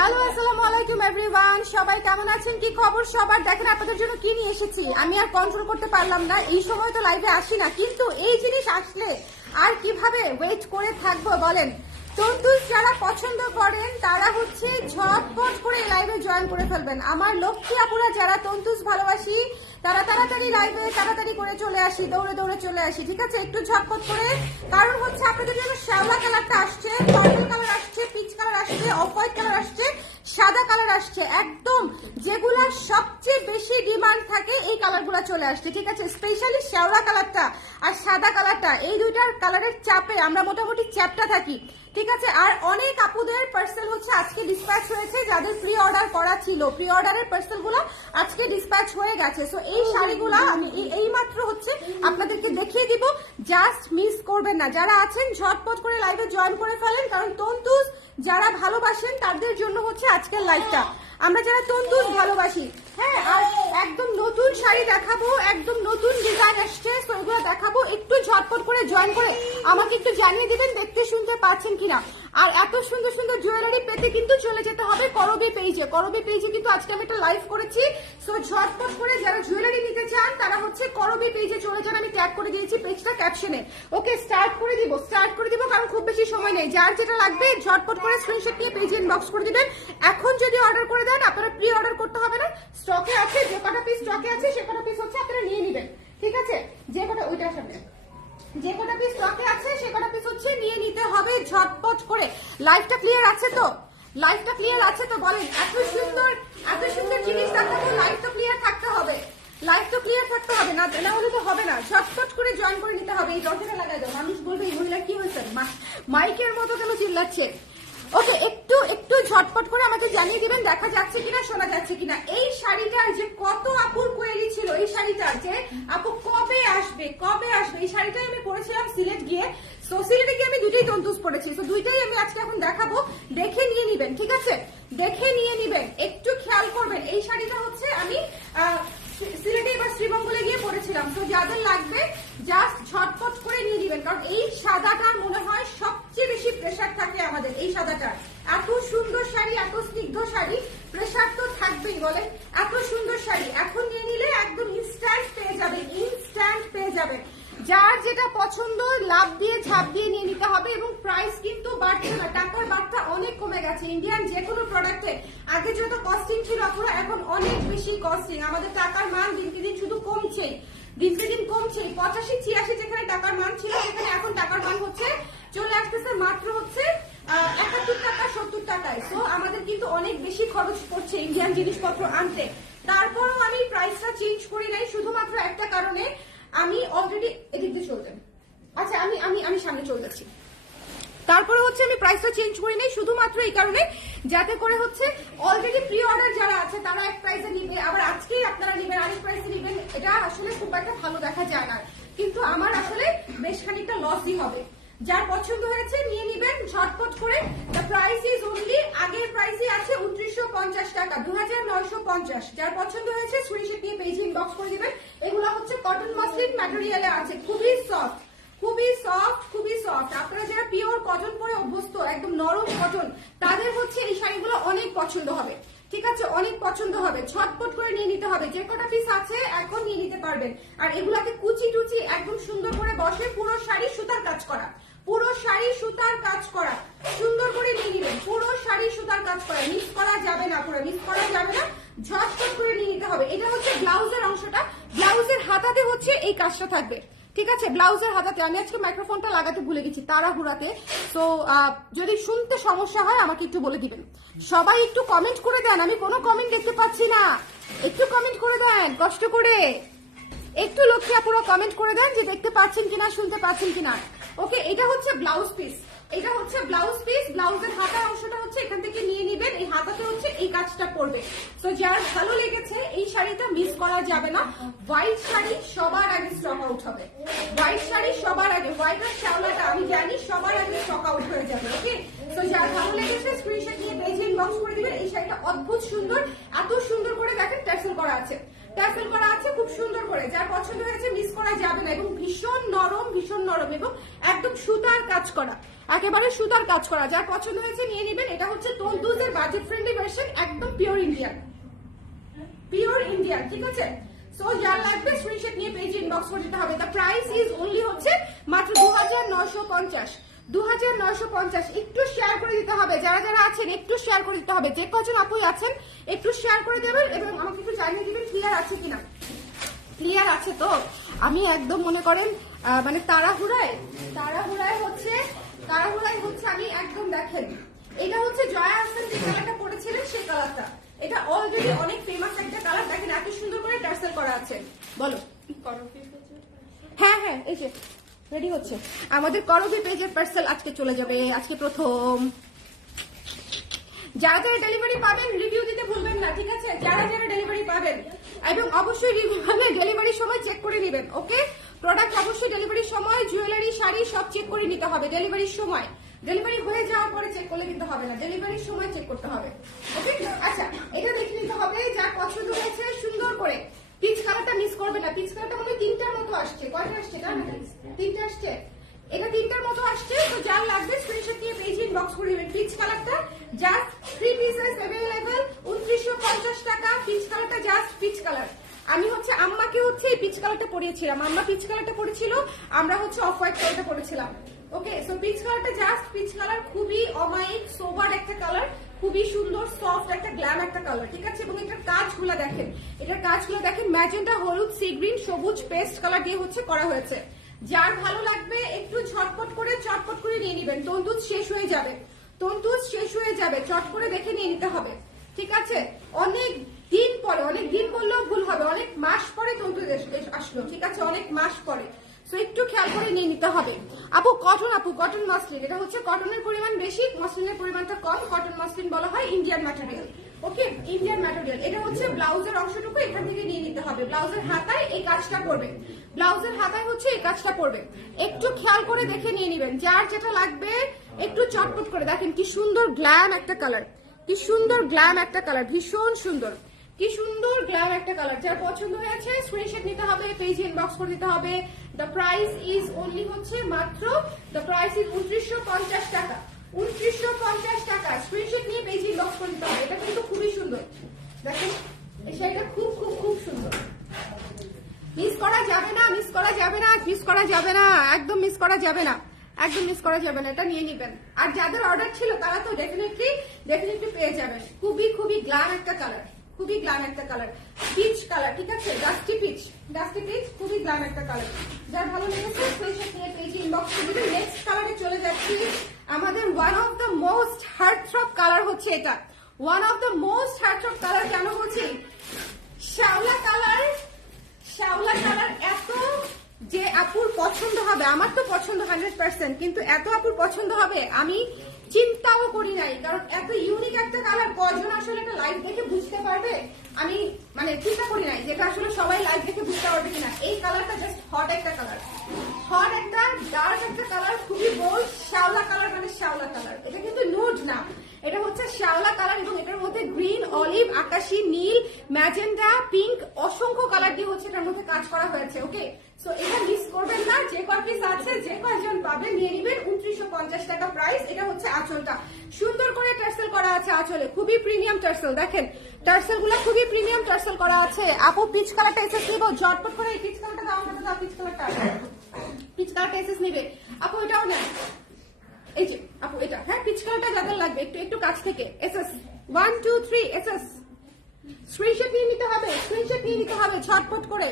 Hello, আসসালামু আলাইকুম everyone. সবাই কেমন আছেন? কি খবর সবার? দেখেন আপনাদের জন্য কি নিয়ে এসেছি। আমি আর কন্ট্রোল করতে পারলাম না, এই সময় তো লাইভে আসি না, কিন্তু এই জিনিস আসলে আর কিভাবে ওয়েট করে থাকবো বলেন। তন্তুজ যারা পছন্দ করেন তারা হচ্ছে ঝটপট করে লাইভে জয়েন করে ফেলবেন। আমার লক্ষ্মী আপুরা যারা তন্তুজ ভালোবাসি তারা তাড়াতাড়ি লাইভে তাড়াতাড়ি করে চলে আসি, দৌড়ে দৌড়ে চলে আসি, ঠিক আছে? একটু ঝটপট করে, কারণ হচ্ছে আপনাদের জন্য শ্যাওলা কালারটা আসছে, পার্পল কালার আসছে, পিচ কালার আসছে, অফ হোয়াইট কালার আসছে, সাদা কালার আসছে, একদম যেগুলা সবচেয়ে বেশি ডিমান্ড থাকে এই কালারগুলো চলে আসছে, ঠিক আছে? স্পেশালি শ্যাওলা কালারটা আর সাদা কালারটা, এই দুইটার কালারের চাপে আমরা মোটামুটি চ্যাপটা থাকি, ঠিক আছে? আর অনেক আপুদের পার্সেল হচ্ছে আজকে ডিসপ্যাচ হয়েছে, যাদের প্রি অর্ডার করা ছিল, প্রি অর্ডারের পার্সেল গুলো আজকে ডিসপ্যাচ হয়ে গেছে। সো এই শাড়িগুলা আমি এই মাত্র হচ্ছে আপনাদেরকে দেখিয়ে দিব, জাস্ট মিস করবেন না। যারা আছেন ঝটপট করে লাইভে জয়েন করে ফেলেন, কারণ তন্তুজ যারা ভালোবাসেন তাদের জন্য হচ্ছে আজকের লাইভটা। আমরা যারা তন্তুজ ভালোবাসি, হ্যাঁ, আর একদম নতুন শাড়ি দেখাবো, একদম নতুন ডিজাইন আসছে, তো এগুলো দেখাবো। একটু ঝটপট করে জয়েন করে আমাকে একটু জানিয়ে দিবেন দেখতে শুনতে পাচ্ছেন কিনা। আর এত সুন্দর সুন্দর জুয়েলারি পেতে কিন্তু চলে যেতে হবে করবি পেজে। করবি পেজে কিন্তু আজকে আমি একটা লাইভ করেছি, সো ঝটপট করে যারা জুয়েলারি নিতে চান তারা হচ্ছে করবি পেজে চলে যান। আমি ট্যাগ করে দিয়েছি পেজটা ক্যাপশনে। ওকে, স্টার্ট করে দিব, কারণ খুব বেশি সময় নেই। যার যেটা লাগবে ঝটপট করে স্ক্রিনশট নিয়ে পেজে ইনবক্স করে দিবেন। এখন যদি অর্ডার করে দেন আপনারা প্রি অর্ডার করতে হবে না, স্টকে আছে, যে কটা পিস স্টকে আছে সে কটা পিস হচ্ছে আপনারা নিয়ে নেবেন, ঠিক আছে? যে কটা ওইটার সামনে যে কটা পিস স্টকে আছে সে কটা পিস হচ্ছে নিয়ে নিতে হবে ঝটপট করে। লাইভটা ক্লিয়ার আছে তো? লাইভটা ক্লিয়ার আছে তো বলেন? এত সুন্দর জিনিস দেখাবো, লাইভ তো ক্লিয়ার থাকতে হবে, লাইভ তো ক্লিয়ার থাকতে হবে, না হলে তো হবে না। ঝটপট করে জয়েন করে নিতে হবে। এই দরজাটা লাগাই দাও, মানুষ বলবে এই মহিলা কি হয়েছে, মাইকের মতো কেন চিল্লাচ্ছে। ওকে, একটু ঝটপট করে আমাকে জানিয়ে দিবেন দেখা যাচ্ছে কিনা, শোনা যাচ্ছে কিনা। এই শাড়িটার যে কত আপুর কোয়েরি ছিল, এই শাড়িটার যে আপু কবে আসবে, এই শাড়িটাই আমি পরেছিলাম সিলেট গিয়ে। সো সিলেটে গিয়ে আমি দুইটাই তন্তুজ পরেছি, তো দুইটাই আমি আজকে এখন দেখাবো, দেখে নিয়ে নিবেন, ঠিক আছে? দেখে নিয়ে নিবেন, একটু খেয়াল করবেন। এই শাড়িটা হচ্ছে আমি সিলেটে এবার শ্রীমঙ্গলে গিয়ে পড়েছিলাম, তো যাদের লাগবে জাস্ট ঝটপট করে নিয়ে দিবেন, কারণ এই সাদাটার মনে হয় সবচেয়ে বেশি প্রেসার থাকে আমাদের এই সাদাটার। এত সুন্দর শাড়ি, এত স্নিগ্ধ শাড়ি, প্রেসার তো থাকবেই বলেন। এত সুন্দর শাড়ি এখন নিয়ে নিলে একদম ইনস্ট্যান্ট পেয়ে যাবেন। যার যেটা পছন্দ লাভ দিয়ে ঝাঁপ দিয়ে নিয়ে নিতে হবে। এবং প্রাইস কিন্তু বাড়ছে না, টাকার বার্তা অনেক কমে গেছে। ইন্ডিয়ান যে কোনো প্রোডাক্টে আগে যত কস্টিং ছিল অথবা এখন অনেক বেশি কস্টিং। আমাদের টাকার মান দিনকে দিন শুধু কমছেই, 85-86 যেখানে টাকার মান ছিল সেখানে এখন টাকার মান হচ্ছে চলে আসতেছে মাত্র হচ্ছে 71 টাকা 70 টাকায়। তো আমাদের কিন্তু অনেক বেশি খরচ পড়ছে ইন্ডিয়ান জিনিসপত্র আনতে। তারপরও আমি প্রাইসটা চেঞ্জ করি নাই, শুধুমাত্র একটা কারণে, আমি অলরেডি এদিক দিয়ে চলতেন, আচ্ছা আমি সামনে চলে যাচ্ছি। তারপরে হচ্ছে আমি প্রাইসটা চেঞ্জ করি নাই শুধুমাত্র এই কারণে, যাতে করে হচ্ছে অলরেডি প্রি অর্ডার যারা আছে তারা এক প্রাইসে নিবে, আবার আজকেই আপনারা নিবেন আরেক প্রাইসে নিবেন, এটা আসলে খুব একটা ভালো দেখা যায় না। কিন্তু আমার আসলে বেশ খানিকটা লসই হবে। যার পছন্দ হয়েছে নিয়ে নিবেন ঝটপট করে। দ্য প্রাইস ইজ অনলি, আগের প্রাইসই আছে 2950 টাকা, 2950। যার পছন্দ হয়েছে স্ক্রিনশট নিয়ে পেজে ইনবক্স করে দিবেন। এগুলো হচ্ছে কটন মাসলিন ম্যাটেরিয়ালে আছে, খুবই সফট। আপনারা যারা পিওর কটন পরে অভ্যস্ত, একদম নরম কটন, তাদের হচ্ছে এই শাড়িগুলো অনেক পছন্দ হবে, ঠিক আছে? অনেক পছন্দ হবে। ঝটপট করে নিয়ে নিতে হবে, যে কটা পিস আছে এখন নিয়ে নিতে পারবেন। আর এগুলাকে কুচি টুচি একদম সুন্দর করে বসে, পুরো শাড়ি সুতার কাজ করা, সুন্দর করে নিয়ে নিবেন। পুরো শাড়ি সুতার কাজ করা, মিস করা যাবে না, ঝটপট করে নিয়ে নিতে হবে। এটা হচ্ছে ব্লাউজের অংশটা, ব্লাউজের হাতাতে হচ্ছে এই কাজটা থাকবে, ঠিক আছে? ব্লাউজের হাতাতে আমি আজকে মাইক্রোফোনটা লাগাতে ভুলে গেছি তাড়াহুড়াতে, তো যদি শুনতে সমস্যা হয় আমাকে একটু বলে দিবেন। সবাই একটু কমেন্ট করে দেন, আমি কোনো কমেন্ট দেখতে পাচ্ছি না, একটু কমেন্ট করে দেন কষ্ট করে, একটু লক্ষ্মী আপুরা কমেন্ট করে দেন যে দেখতে পাচ্ছেন কিনা, শুনতে পাচ্ছেন কিনা। ওকে, এটা হচ্ছে ব্লাউজ পিস, ব্লাউজের হাতার অংশটা হচ্ছে এখান থেকে নিয়ে নিবেন। এই হাতাতে হচ্ছে এই কাজটা করবে। তো যার ভালো লেগেছে এই শাড়িটা মিস করা যাবে না। হোয়াইট শাড়ি সবার আগে স্টক আউট হবে, হোয়াইট আর শ্যাওলাটা আমি জানি সবার আগে স্টক আউট হয়ে যাবে। ওকে, তো যার ভালো লেগেছে স্ক্রিনশট নিয়ে পেজে ইনবক্স করে দিবেন। এই শাড়িটা অদ্ভুত সুন্দর, এত সুন্দর করে দেখেন ট্যাসেল করা আছে, খুব সুন্দর করে। যার পছন্দ হয়েছে মিস করা যাবে না। এবং ভীষণ নরম এবং একদম সুতার কাজ করা, একেবারে সুতার কাজ করা, যার পছন্দ হয়েছে নিয়ে নেবেন। এটা হচ্ছে তন্তুজের বাজেট ফ্রেন্ডলি ভার্সন, একদম পিওর ইন্ডিয়ান, পিওর ইন্ডিয়ান, ঠিক আছে। সো যার লাগবে স্ক্রিনশট নিয়ে পেজ ইনবক্স করে দিতে হবে। দ্য প্রাইস ইজ অনলি হচ্ছে মাত্র 2950, 2950। একটু শেয়ার করে দিতে হবে, যারা যারা আছেন একটু শেয়ার করে দিতে হবে, যে কজন আপুই আছেন একটু শেয়ার করে দেবেন এবং আমাকে একটু জানিয়ে দিবেন ক্লিয়ার আছে কিনা। ক্লিয়ার আছে তো? আমি একদম মনে করেন মানে তাড়াহুড়ায় হচ্ছে আমি একদম, দেখেন এটা হচ্ছে জয়া আহসান যে কালারটা পরেছিলেন সেই কালারটা, এটা অলরেডি অনেক ফেমাস একটা কালার। দেখেন এত সুন্দর করে টার্সেল করা আছে। বলো হ্যাঁ হ্যাঁ, এই যে রেডি হচ্ছে আমাদের করবি পেজের পার্সেল, আজকে চলে যাবে, আজকে প্রথম। যারা যারা ডেলিভারি পাবেন রিভিউ দিতে ভুলবেন না, ঠিক আছে? যারা যারা ডেলিভারি পাবেন, এবং অবশ্যই রিভিউ মানে ডেলিভারির সময় চেক করে নেবেন, ওকে? প্রোডাক্ট অবশ্যই ডেলিভারির সময় জুয়েলারি শাড়ি সব চেক করে নিতে হবে ডেলিভারির সময়। ডেলিভারি হয়ে যাওয়ার পরে চেক করলে কিন্তু হবে না, ডেলিভারির সময় চেক করতে হবে, ওকে? আচ্ছা, এটা দেখে নিতে হবে যার পছন্দ হয়েছে সুন্দর করে। পিচ কালারটা মিস করবে না, পিচ কালারটা মনে হয় 3টার মতো আসছে, কয়টা আসছে? 3টা আসছে, এটা 3টার মতো আসছে। তো যার লাগবে স্ক্রিনশট নিয়ে পেজ ইনবক্স করে দিবেন। পিচ কালারটা জাস্ট 3 পিসেস अवेलेबल 2950 টাকা। পিচ কালারটা জাস্ট পিচ কালার। আমি হচ্ছে আম্মাকে হচ্ছে এই পিচ কালারটা পরিয়েছিলাম, আম্মা পিচ কালারটা পরেছিল, আমরা হচ্ছে অফ হোয়াইট কালারটা পরেছিলাম, ওকে? সো পিচ কালারটা জাস্ট পিচ কালার, খুবই অমায়িক সোবার একটা কালার, খুবই সুন্দর সফট একটা গ্ল্যাম একটা কালার, ঠিক আছে? এবং এটার কাজগুলো দেখেন, এটার কাজগুলো দেখেন, ম্যাজেন্টা, হলুদ, সি গ্রিন, সবুজ পেস্ট কালার দিয়ে হচ্ছে করা হয়েছে। যার ভালো লাগবে একটু চটপট করে নিয়ে নেবেন। তন্তুজ শেষ হয়ে যাবে, তন্তুজ শেষ হয়ে যাবে, চট করে দেখে নিয়ে নিতে হবে, ঠিক আছে? অনেক দিন পরে, অনেক দিন বললেও ভুল হবে, অনেক মাস পরে তন্তুজ আসলো, ঠিক আছে? অনেক মাস পরে, সো একটু খেয়াল করে নিয়ে নিতে হবে। আপু কটন মাসলিন, এটা হচ্ছে কটনের পরিমাণ বেশি, মাসলিনের পরিমাণটা কম। কটন মাসলিন বলা হয় Indian material, okay? Indian material. এটা হচ্ছে ব্লাউজের অংশটুকু এখান থেকে নিয়ে নিতে হবে, ব্লাউজের হাতায় এই কাজটা করবে, ব্লাউজের হাতায় হচ্ছে এই কাজটা করবে। একটু খেয়াল করে দেখে নিয়ে নেবেন, যার যেটা লাগবে একটু চটপট করে। দেখেন কি সুন্দর গ্ল্যাম একটা কালার, কি সুন্দর গ্ল্যাম একটা কালার, ভীষণ সুন্দর, কি সুন্দর গ্ল্যাম একটা কালার। যার পছন্দ হয়েছে স্ক্রিনশট নিতে হবে, পেজ ইনবক্স করে দিতে হবে। দ্য প্রাইস ইজ অনলি হচ্ছে মাত্র, দ্য প্রাইস ইজ 2950 টাকা, 2950 টাকা। স্ক্রিনশট নিয়ে পেজ ইনবক্স করে দিতে হবে। এটা কিন্তু খুবই সুন্দর, দেখেন এই শাড়িটা খুব খুব খুব সুন্দর। মিস করা যাবে না, মিস করা যাবে না, মিস করা যাবে না, একদম মিস করা যাবে না, একদম মিস করা যাবে না। এটা নিয়ে নিবেন। আর যাদের অর্ডার ছিল তারা তো ডেফিনেটলি পেয়ে যাবেন। খুবই খুবই গ্ল্যাম একটা কালার, খুবই গ্ল্যাম একটা কালার, পিচ কালার, ঠিক আছে? ডাস্টি পিচ, খুবই গ্ল্যাম একটা কালার। যার ভালো লেগেছে স্ক্রিনশট নিয়ে পেজ ইনবক্স করে দিবেন। নেক্সট কালারে চলে যাচ্ছি। আমাদের one of the most heart throb colour হচ্ছে এটা, one of the most heart throb colour. কেন বলছি? শ্যাওলা কালার, শ্যাওলা কালার এত যে আপুর পছন্দ হবে, আমার তো পছন্দ 100%, কিন্তু এত আপুর পছন্দ হবে আমি চিন্তাও করি নাই। কারণ এত ইউনিক একটা কালার কজন আসলে একটা লাইভ দেখে বুঝতে পারবে, আমি মানে চিন্তা করি নাই যেটা আসলে সবাই লাইভ দেখে বুঝতে পারবে কিনা। এই কালারটা জাস্ট হট একটা কালার, হট একটা ডার্ক একটা কালার, খুবই বোল্ড শ্যাওলা কালার, মানে শ্যাওলা কালার। এটা কিন্তু নুড না, এটা হচ্ছে শ্যাওলা কালার এবং এটার মধ্যে গ্রিন, অলিভ, আকাশি, নীল, ম্যাজেন্টা, পিঙ্ক, অসংখ্য কালার দিয়ে হচ্ছে এটার মধ্যে কাজ করা হয়েছে, ওকে? সো এটা মিস করবেন না, যে কয় পিস আছে যে কয়জন পাবেন নিয়ে নেবেন। 2950 টাকা প্রাইস। এটা হচ্ছে আঁচলটা, সুন্দর করে টার্সেল করা আছে আঁচলে, খুবই প্রিমিয়াম টার্সেল। দেখেন টার্সেল গুলো খুবই প্রিমিয়াম টার্সেল করা আছে। আপু পিচ কালারটা এসেস নিব, ঝটপট করে এই পিচ কালারটা দাও, দাও পিচ কালারটা, পিচ কালারটা এসেস নিবে আপু, এটাও নেন। এই যে আপু এটা, হ্যাঁ পিচ কালারটা যাদের লাগবে একটু একটু কাছ থেকে এসএস 1 2 3 এসএস স্ক্রিনশট নিয়ে নিতে হবে, স্ক্রিনশট নিয়ে নিতে হবে ঝটপট করে।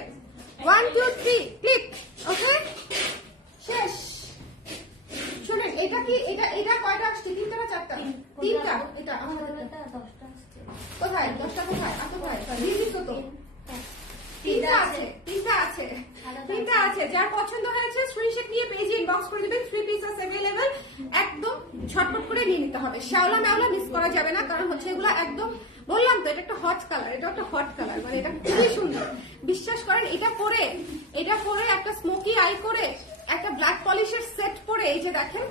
1 2 3 ক্লিক, ওকে? শেষ। শুনেন এটা কি, এটা কয়টা আসছে? 3টা না 4টা? 3টা। এটা কোথায়? 10টা কোথায়? আচ্ছা কোথায়? রিজিট তো 3টা আছে, 3টা আছে, 3টা আছে। যার পছন্দ হয়েছে স্ক্রিনশট নিয়ে পেজে ইনবক্স করে দিবেন। 3 পিসেস अवेलेबल, একদম ঝটপট করে নিয়ে নিতে হবে। শ্যাওলা মেওলা মিস করা যাবে না, কারণ হচ্ছে এগুলো একদম, বললাম তো এটা একটা হট কালার, এটা একটা হট কালার, মানে এটা খুবই সুন্দর। বিশ্বাস করেন এটা পরে একটা স্মোকি আই করে একটা ব্ল্যাক পলিশের সেট পরে, এই যে দেখেন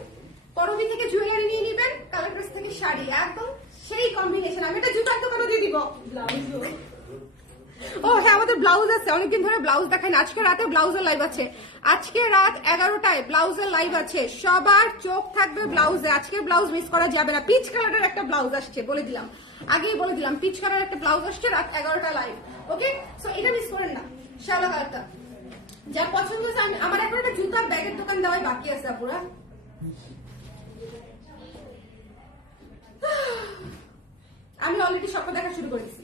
করবি থেকে জুয়েলারি নিয়ে নিবেন, কালার ড্রেস থেকে শাড়ি, একদম সেই কম্বিনেশন। আমি এটা জুতার দোকানে দিয়ে দিব। ও হ্যাঁ, আমাদের ব্লাউজ আছে, অনেকদিন ধরে ব্লাউজ দেখাই না। আজকে রাতে ব্লাউজের লাইভ আছে, আজকে রাত 11টায় ব্লাউজের লাইভ আছে। সবার চোখ থাকবে ব্লাউজে, আজকে ব্লাউজ মিস করা যাবে না। পিচ কালারের একটা ব্লাউজ আসছে, বলে দিলাম, আগেই বলে দিলাম, পিচ কালারের একটা ব্লাউজ আসছে রাত 11টা লাইভ। ওকে, সো এটা মিস করেন না। শ্যাওলা কালারটা যার পছন্দ হচ্ছে, আমার এখন একটা জুতা ব্যাগের দোকান দেওয়াই বাকি আছে আপুরা। আমি অলরেডি স্বপ্ন দেখা শুরু করেছি।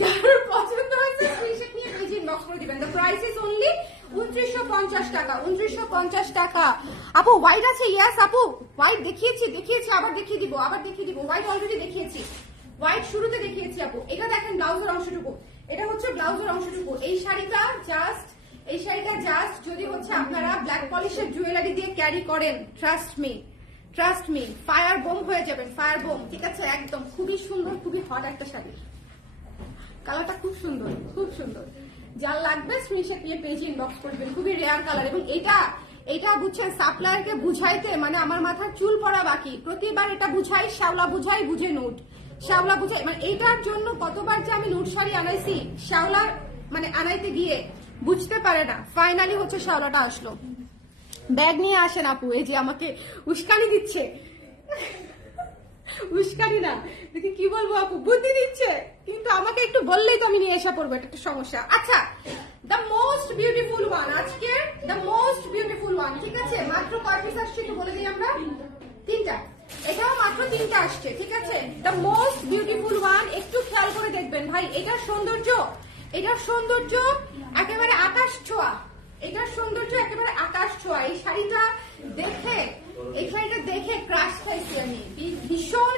যার পছন্দ হয়েছে স্ক্রিনশট নিয়ে পেজে ইনবক্স করে দিবেন। দ্য প্রাইস ইজ অনলি 2950 টাকা। 2950 টাকা। আপু হোয়াইট আছে? ইয়েস আপু, হোয়াইট দেখিয়েছি আবার দেখিয়ে দিব, হোয়াইট অলরেডি দেখিয়েছি, হোয়াইট শুরুতে দেখিয়েছি আপু। এটা দেখেন ব্লাউজের অংশটুকু, এটা হচ্ছে ব্লাউজের অংশটুকু। এই শাড়িটা জাস্ট যদি হচ্ছে আপনারা ব্ল্যাক পলিশের জুয়েলারি দিয়ে ক্যারি করেন, ট্রাস্ট মি ফায়ার বোম হয়ে যাবেন, ফায়ার বোম। ঠিক আছে, একদম খুবই সুন্দর, খুবই হট একটা শাড়ি। কালারটা খুব সুন্দর। যার লাগবে স্ক্রিনশট নিয়ে পেজে ইনবক্স করবেন। খুবই রেয়ার কালার, এবং এটা বুঝছেন সাপ্লায়ারকে বুঝাইতে মানে আমার মাথার চুল পড়া বাকি। প্রতিবার এটা বুঝাই, শ্যাওলা বুঝাই, বুঝে নোট, শ্যাওলা বুঝাই, মানে এইটার জন্য কতবার যে আমি নোট শাড়ি আনাইছি, শ্যাওলা মানে আনাইতে গিয়ে বুঝতে পারে না। ফাইনালি হচ্ছে শ্যাওলাটা আসলো। ব্যাগ নিয়ে আসেন আপু, এই যে আমাকে উস্কানি দিচ্ছে, উস্কানি না, দেখি কি বলবো আপু, বুদ্ধি দিচ্ছে, কিন্তু আমাকে একটু বললেই তো আমি নিয়ে এসে পড়বো, এটা একটা সমস্যা। আচ্ছা, দ্য মোস্ট বিউটিফুল ওয়ান, আজকে দ্য মোস্ট বিউটিফুল ওয়ান। ঠিক আছে, মাত্র কয় পিস আসছে একটু বলে দিই আমরা, 3টা। এটাও মাত্র 3টা আসছে। ঠিক আছে, দ্য মোস্ট বিউটিফুল ওয়ান। একটু খেয়াল করে দেখবেন ভাই, এটার সৌন্দর্য একেবারে আকাশ ছোঁয়া, এই শাড়িটা দেখে ক্রাশ খাইছি আমি। ভীষণ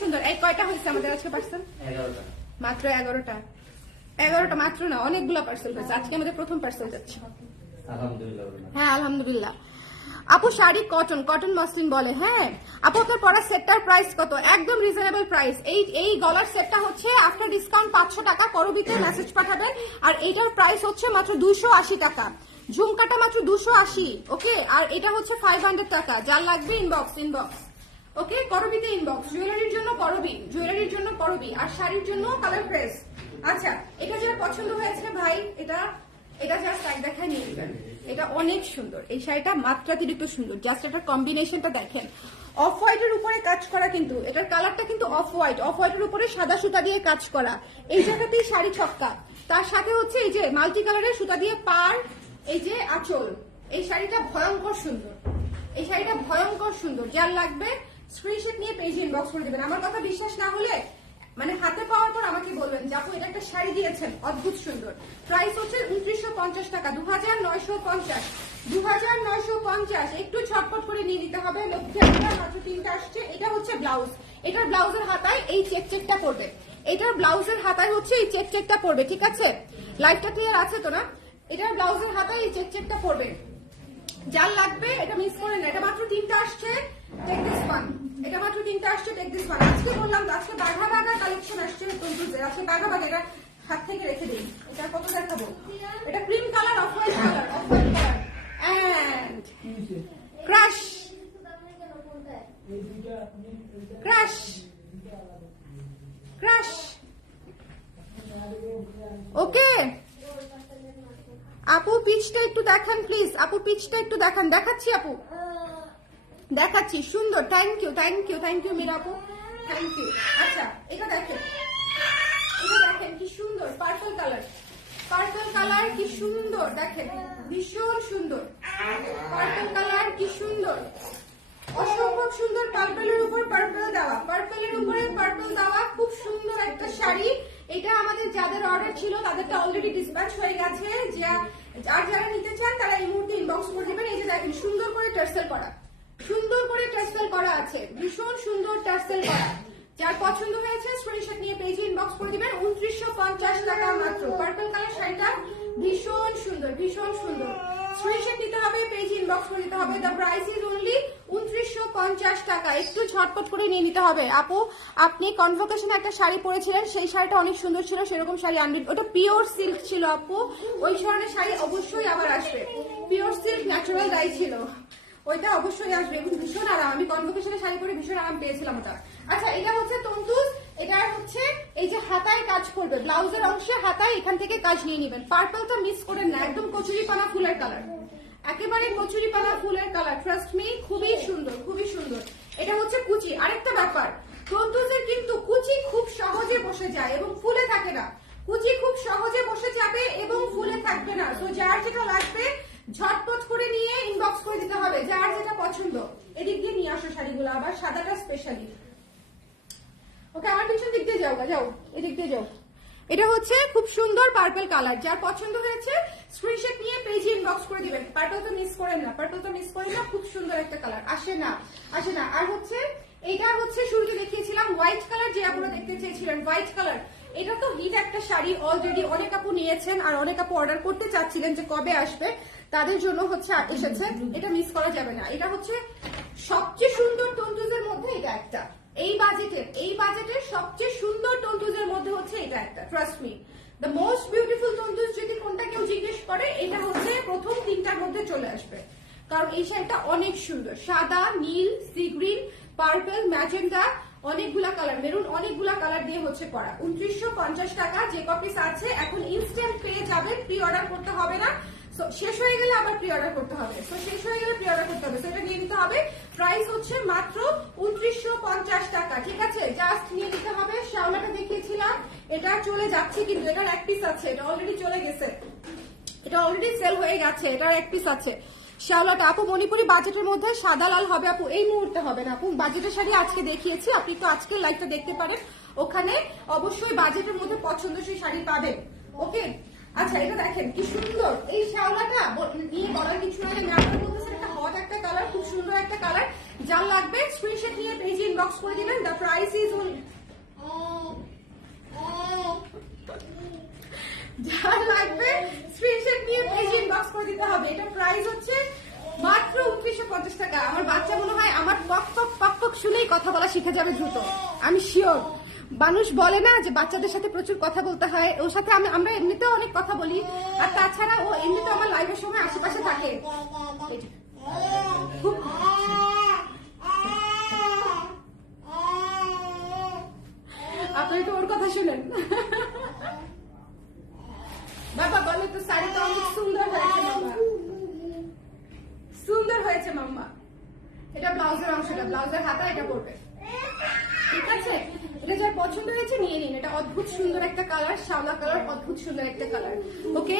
সুন্দর। এই কয়টা হয়েছে আমাদের আজকে পার্সেল? 11টা। মাত্র 11টা মাত্র না, অনেকগুলো পার্সেল হয়েছে আজকে। আমাদের প্রথম পার্সেল যাচ্ছে, হ্যাঁ আলহামদুলিল্লাহ। আপু শাড়ি কটন মসলিন বলে। হ্যাঁ আপু, আপনার পরা সেটটার প্রাইস কত? একদম রিজনেবল প্রাইস। এই গলার সেটটা হচ্ছে আফটার ডিসকাউন্ট 500 টাকা। করবিতে মেসেজ পাঠাবেন, আর এইটার প্রাইস হচ্ছে মাত্র 280 টাকা। ঝুমকাটা মাত্র 280। ওকে, আর এটা হচ্ছে 500 টাকা। যার লাগবে ইনবক্স। ওকে, করবিতে ইনবক্স। জুয়েলারির জন্য করবি, আর শাড়ির জন্য কালার প্রেস। আচ্ছা, এটা যার পছন্দ হয়েছে ভাই, এটা জাস্ট এক দেখায় নিয়ে নেবেন। এটা অনেক সুন্দর, এই শাড়িটা মাত্রাতিরিক্ত সুন্দর। জাস্ট এটার কম্বিনেশনটা দেখেন, অফ হোয়াইটের উপরে কাজ করা, কিন্তু এটার কালারটা কিন্তু অফ হোয়াইটের উপরে সাদা সুতা দিয়ে কাজ করা। এই জায়গাতেই শাড়ি ছক্কা, তার সাথে হচ্ছে এই যে মাল্টি কালারের সুতা দিয়ে পার, এই যে আঁচল। এই শাড়িটা ভয়ঙ্কর সুন্দর। যার লাগবে স্ক্রিনশট নিয়ে পেজে ইনবক্স করে দেবেন। আমার কথা বিশ্বাস না হলে মানে হাতে পাওয়ার পর আমাকে বলবেন যে আপু এটা একটা শাড়ি দিয়েছেন, অদ্ভুত সুন্দর। প্রাইস হচ্ছে 2950 টাকা। 2950। একটু ছটপট করে নিয়ে নিতে হবে। লক্ষ্মী আপনার মাত্র 3টা আসছে। এটা হচ্ছে ব্লাউজ, এটার ব্লাউজের হাতায় এই চেকটা পড়বে, ঠিক আছে? লাইভটা ক্লিয়ার আছে তো না? এটার ব্লাউজের হাতায় এই চেকটা পড়বে। যার লাগবে এটা মিস করেন না, এটা মাত্র 3টা আসছে। টেক দিস ওয়ান, আজকে বললাম তো, আজকে বাঘা কালেকশন আসছে তন্তুজের। আজকে বাঘা, এটা হাত থেকে রেখে দিই। এটা কত দেখাবো? এটা cream colour, off white colour, and crush. Okay আপু, পিচটা একটু দেখান প্লিজ। দেখাচ্ছি আপু, দেখাচ্ছি। সুন্দর, থ্যাংক ইউ মীরা আপু, থ্যাংক ইউ। আচ্ছা, এটা দেখেন কি সুন্দর পার্পল কালার, কি সুন্দর দেখেন, ভীষণ সুন্দর পার্পল কালার, কি সুন্দর, অসম্ভব সুন্দর। পার্পলের উপরে পার্পল দেওয়া, খুব সুন্দর একটা শাড়ি। এটা আমাদের যাদের অর্ডার ছিল তাদেরটা অলরেডি ডিসপ্যাচ হয়ে গেছে। যারা নিতে চান তারা এই মুহূর্তে ইনবক্স করে দিবেন। এই যে দেখেন, সুন্দর করে টার্সেল করা আছে, ভীষণ সুন্দর টার্সেল করা। যার পছন্দ হয়েছে স্ক্রিনশট নিয়ে পেজে ইনবক্স করে দিবেন। 2950 টাকা মাত্র। পার্পল কালার শাড়িটা ভীষণ সুন্দর। স্ক্রিনশট নিতে হবে, পেজে ইনবক্স করে দিতে হবে। দ্য প্রাইস ইজ অনলি 2950 টাকা। একটু ঝটপট করে নিয়ে নিতে হবে। আপু, আপনি কনভোকেশনে একটা শাড়ি পরেছিলেন, সেই শাড়িটা অনেক সুন্দর ছিল, সেরকম শাড়ি আনবেন। ওটা পিওর সিল্ক ছিল আপু, ওই ধরনের শাড়ি অবশ্যই আবার আসবে। পিওর সিল্ক, ন্যাচারাল ডাই ছিল, ওইটা অবশ্যই আসবে এবং ভীষণ আরাম, আমি কনভোকেশনে শাড়ি পরে ভীষণ আরাম পেয়েছিলাম ওটা। আচ্ছা এটা হচ্ছে তন্তুজ, এটা হচ্ছে এই যে হাতায় কাজ করবে, ব্লাউজের অংশে হাতায় এখান থেকে কাজ নিয়ে নেবেন। পার্পলটা মিস করেন না, একদম কচুরিপানা ফুলের কালার, একেবারে কচুরিপানা ফুলের কালার, ট্রাস্ট মি, খুবই সুন্দর খুবই সুন্দর। এটা হচ্ছে কুচি। আরেকটা ব্যাপার, তন্তুজের কিন্তু কুচি খুব সহজে বসে যায় এবং ফুলে থাকে না, কুচি খুব সহজে বসে যাবে এবং ফুলে থাকবে না। তো যার যেটা লাগবে ঝটপট করে নিয়ে ইনবক্স করে দিতে হবে, যার যেটা পছন্দ। এদিক দিয়ে নিয়ে আসো শাড়িগুলো, আবার সাদাটা স্পেশালি। ওকে আমার পিছন দিক দিয়ে যাও, যাও এদিক দিয়ে যাও। এটা হচ্ছে খুব সুন্দর পার্পল কালার, যার পছন্দ হয়েছে স্ক্রিনশট নিয়ে পেজে ইনবক্স করে দিবেন। পার্পল তো মিস করেন না, পার্পল তো মিস করেন না, খুব সুন্দর একটা কালার, আসে না আসে না। আর হচ্ছে এটা হচ্ছে শুরুতে দেখিয়েছিলাম হোয়াইট কালার, যে আপনারা দেখতে চেয়েছিলেন হোয়াইট কালার। এটা তো হিট একটা শাড়ি, অলরেডি অনেক আপু নিয়েছেন আর অনেক আপু অর্ডার করতে চাচ্ছিলেন যে কবে আসবে, তাদের জন্য হচ্ছে এসেছে, এটা মিস করা যাবে না। এটা হচ্ছে সবচেয়ে সুন্দর তন্তুজের মধ্যে এটা একটা, এই বাজেটের সবচেয়ে সুন্দর তন্তুজের মধ্যে হচ্ছে এটা একটা, trust me. The most beautiful তন্তুজ যদি কোনটা কেউ জিজ্ঞেস করে, এটা হচ্ছে প্রথম তিনটার মধ্যে চলে আসবে, কারণ এই শাড়িটা অনেক সুন্দর। সাদা, নীল, সি গ্রিন, পার্পল, ম্যাজেন্ডা, অনেকগুলা কালার, মেরুন, অনেকগুলা কালার দিয়ে হচ্ছে করা। 2950 টাকা। যে কপিস আছে এখন ইনস্ট্যান্ট পেয়ে যাবেন, প্রি অর্ডার করতে হবে না। শেষ হয়ে গেলে আবার প্রি অর্ডার করতে হবে, শেষ হয়ে গেলে প্রি অর্ডার করতে হবে, সেটা নিয়ে নিতে হবে। প্রাইস হচ্ছে মাত্র 2950 টাকা, ঠিক আছে? জাস্ট নিয়ে নিতে হবে। শ্যাওলাটা দেখিয়েছিলাম, এটা চলে যাচ্ছে কিন্তু, এটার এক পিস আছে, এটা অলরেডি চলে গেছে, এটা অলরেডি সেল হয়ে গেছে, এটার এক পিস আছে। শ্যাওলাটা আপু মণিপুরি বাজেটের মধ্যে সাদা লাল হবে আপু, এই মুহূর্তে হবে না আপু, বাজেটের শাড়ি আজকে দেখিয়েছি, আপনি তো আজকের লাইভটা দেখতে পারেন, ওখানে অবশ্যই বাজেটের মধ্যে পছন্দসই শাড়ি পাবেন। ওকে আচ্ছা এটা দেখেন কি সুন্দর এই শ্যাওলাটা, নিয়ে বলার কিছু নাই, ম্যাটার বলতেছে একটা হট একটা কালার, খুব সুন্দর একটা কালার। যার লাগবে স্ক্রিনশট নিয়ে পেজে ইনবক্স করে দিবেন। দ্য প্রাইস ইজ যার লাগবে স্ক্রিনশট নিয়ে পেজে ইনবক্স করে দিতে হবে। এটা প্রাইস হচ্ছে মাত্র 2950 টাকা। আমার বাচ্চা মনে হয় আমার পক পক পক পক শুনেই কথা বলা শিখে যাবে দ্রুত, আমি শিওর। মানুষ বলে না যে বাচ্চাদের সাথে প্রচুর কথা বলতে হয়, ওর সাথে আমরা এমনিতেও অনেক কথা বলি, আর তাছাড়া ও এমনিতে আমার লাইভের সময় আশেপাশে থাকে। আপনি তো ওর কথা শুনেন। বাবা বলে তো শাড়িটা অনেক সুন্দর হয়েছে মাম্মা, সুন্দর হয়েছে মাম্মা। এটা ব্লাউজের অংশটা, ব্লাউজের হাতা এটা পড়বে, ঠিক আছে? এটা যার পছন্দ হয়েছে নিয়ে নিন। এটা অদ্ভুত সুন্দর একটা কালার, শ্যাওলা কালার, অদ্ভুত সুন্দর একটা কালার। ওকে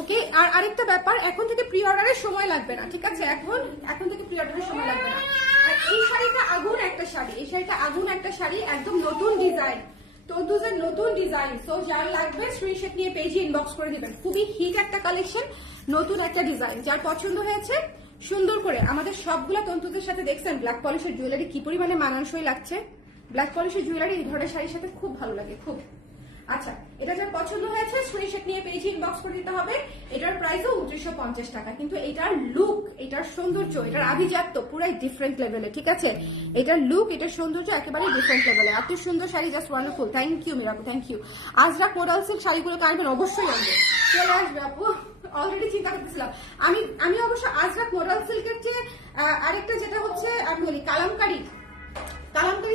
ওকে আর আরেকটা ব্যাপার, এখন থেকে প্রি অর্ডারের সময় লাগবে না, ঠিক আছে? এখন থেকে প্রি অর্ডারের সময় লাগবে না। আর এই শাড়িটা আগুন একটা শাড়ি, এই শাড়িটা আগুন একটা শাড়ি, একদম নতুন ডিজাইন, তন্তুজের নতুন ডিজাইন। সো যার লাগবে স্ক্রিনশট নিয়ে পেজে ইনবক্স করে দিবেন। খুবই হিট একটা কালেকশন, নতুন একটা ডিজাইন, যার পছন্দ হয়েছে সুন্দর করে। আমাদের সবগুলা তন্তুজের সাথে দেখছেন ব্ল্যাক পলিশের জুয়েলারি কি পরিমাণে মানানসই লাগছে। ব্ল্যাক পলিশের জুয়েলারি এই ধরনের শাড়ির সাথে খুব ভালো লাগে, খুব। আচ্ছা এটা যার পছন্দ হয়েছে স্ক্রিনশট নিয়ে পেজে ইনবক্স করে দিতে হবে। এটার প্রাইসও 2950 টাকা, কিন্তু এটার লুক, এটার সৌন্দর্য, এটার আভিজাত্য পুরাই ডিফারেন্ট লেভেলে, ঠিক আছে? এটার লুক, এটার সৌন্দর্য একেবারে ডিফারেন্ট লেভেলে। এত সুন্দর sari, just wonderful. Thank you মিরাপু, থ্যাংক ইউ। আজরাক মডেল সিল্ক শাড়িগুলো কাটবেন, অবশ্যই আসবে, চলে আসবে আপু। অলরেডি চিন্তা করতেছিলাম আমি অবশ্য আজরাক মডেল সিল্কের চেয়ে আরেকটা যেটা হচ্ছে আমি বলি কালামকারী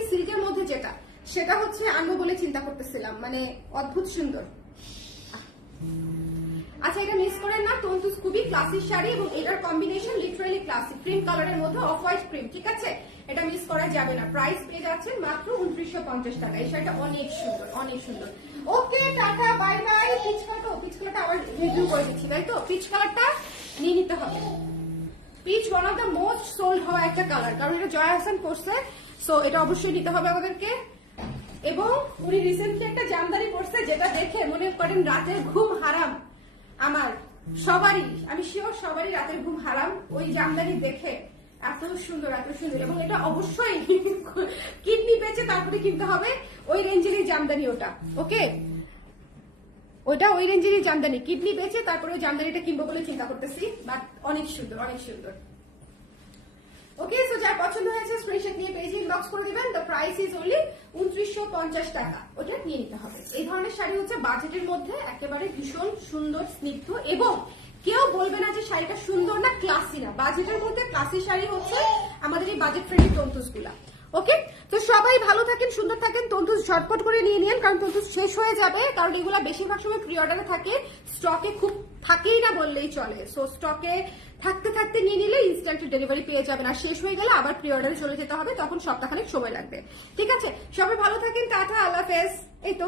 সিল্কের মধ্যে যেটা, সেটা হচ্ছে আনবো বলে চিন্তা করতেছিলাম, মানে অদ্ভুত সুন্দর। আচ্ছা এটা মিস করেন না, তন্তুজ খুবই ক্লাসিক শাড়ি এবং এটার কম্বিনেশন লিটারালি ক্লাসিক, ক্রিম কালারের মধ্যে অফ হোয়াইট ক্রিম, ঠিক আছে? এটা মিস করা যাবে না। প্রাইস পেয়ে যাচ্ছেন মাত্র 2950 টাকা। এই শাড়িটা অনেক সুন্দর, অনেক সুন্দর। Okay tata, bye bye. Peach কালারটা আবার রিভিউ করে দিচ্ছি, তাই তো? পিচ কালারটা নিয়ে নিতে হবে। Peach one of the most sold হওয়া একটা কালার, কারণ এটা জয়া হাসান করছে, সো এটা অবশ্যই নিতে হবে আমাদেরকে। এবং উনি রিসেন্টলি একটা জামদানি পরছে, যেটা দেখে মনে করেন রাতের ঘুম হারাম আমার, সবারই, আমি শিওর সবারই রাতের ঘুম হারাম ওই জামদানি দেখে। এত সুন্দর, এত সুন্দর। এবং এটা অবশ্যই কিডনি বেচে তারপরে কিনতে হবে, ওই রেঞ্জেরই জামদানি ওটা। ওকে ওইটা ওই রেঞ্জেরই জামদানি, কিডনি বেচে তারপরে ওই জামদানিটা কিনবো বলে চিন্তা করতেছি, বাট অনেক সুন্দর, অনেক সুন্দর। ওকে সো যার পছন্দ হয়েছে স্ক্রিনশট নিয়ে পেজে ইনবক্স করে দিবেন। দ্য প্রাইস ইজ অনলি 2950 টাকা, ওটা নিয়ে নিতে হবে। এই ধরনের শাড়ি হচ্ছে বাজেটের মধ্যে একেবারে ভীষণ সুন্দর, স্নিগ্ধ এবং কেউ বলবে না যে শাড়িটা সুন্দর না, ক্লাসি না। বাজেটের মধ্যে ক্লাসি শাড়ি হচ্ছে আমাদের এই বাজেট ফ্রেন্ডলি তন্তুস গুলা। ওকে, তো সবাই ভালো থাকেন, সুন্দর থাকেন। তন্তুস ঝটপট করে নিয়ে নিন, কারণ তন্তুস শেষ হয়ে যাবে, কারণ এগুলা বেশিরভাগ সময় প্রি অর্ডারে থাকে, স্টকে খুব থাকেই না বললেই চলে। সো স্টকে থাকতে থাকতে নিয়ে নিলে ইনস্ট্যান্ট ডেলিভারি পেয়ে যাবেন, আর শেষ হয়ে গেলে আবার প্রি অর্ডারে চলে যেতে হবে, তখন সপ্তাহখানেক সময় লাগবে। ঠিক আছে, সবাই ভালো থাকেন, টাটা, আল্লাহ হাফেজ। এই তো